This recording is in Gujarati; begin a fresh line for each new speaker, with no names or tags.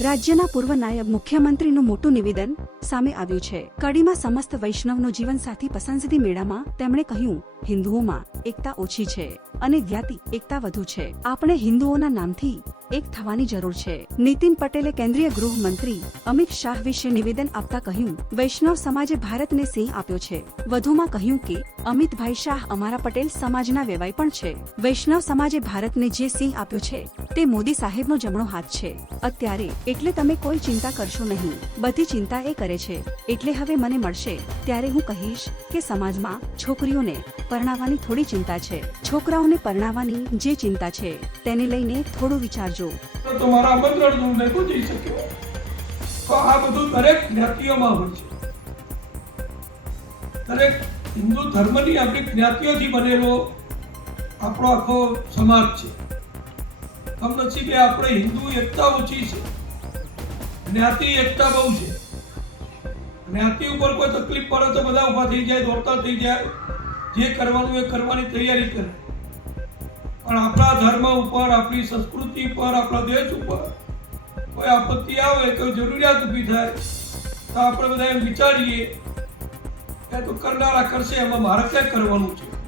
રાજ્યના પૂર્વ નાયબ મુખ્યમંત્રીનું મોટું નિવેદન સામે આવ્યું છે. કડીમાં સમસ્ત વૈષ્ણવનો જીવનસાથી પસંદગી મેળામાં તેમણે કહ્યું, હિન્દુઓમાં એકતા ઓછી છે અને જ્ઞાતિ એકતા વધુ છે. આપણે હિન્દુઓના નામથી એક થવાની જરૂર છે. નીતિન પટેલે કેન્દ્રીય ગૃહમંત્રી અમિત શાહ વિશે નિવેદન આપતા કહ્યું, વૈષ્ણવ સમાજે ભારતને સિંહ આપ્યો છે. વધુમાં કહ્યું કે, અમિતભાઈ શાહ અમારા પટેલ સમાજના વેવાય પણ છે. વૈષ્ણવ સમાજે ભારતને જે સિંહ આપ્યો છે, તે મોદી સાહેબનો જમણો હાથ છે. અત્યારે, એટલે તમે કોઈ ચિંતા કરશો નહીં. બધી ચિંતા એ કરે છે. એટલે હવે મને મળશે. ત્યારે હું કહીશ કે સમાજમાં છોકરીઓને પરણાવવાની થોડી ચિંતા છે. છોકરાઓને પરણાવવાની જે ચિંતા છે, તેને લઈને થોડું વિચારજો.
તો તમારા આમંત્રણ હું નહોતો પૂછી શક્યો આ બધું દરેક જ્ઞાતિઓમાં હોય છે. દરેક હિન્દુ ધર્મની આપણી જ્ઞાતિઓથી બનેલો આપણો આખો સમાજ છે. કમનસીબે આપણે હિન્દુ એકતા ઓછી છે. જ્ઞાતિ એકતા બહુ છે. જ્ઞાતિ ઉપર કોઈ તકલીફ પડે તો બધા ઊભા થઈ જાય દોડતા થઈ જાય. જે કરવાનું એ કરવાની તૈયારી કરે. પણ આપણા ધર્મ ઉપર, આપણી સંસ્કૃતિ પર આપણા દેશ ઉપર કોઈ આપત્તિ આવે, કોઈ જરૂરિયાત ઊભી થાય, તો આપણે બધા એમ વિચારીએ કે તો કરનારા કરશે, એમાં મારે ક્યાં કરવાનું છે?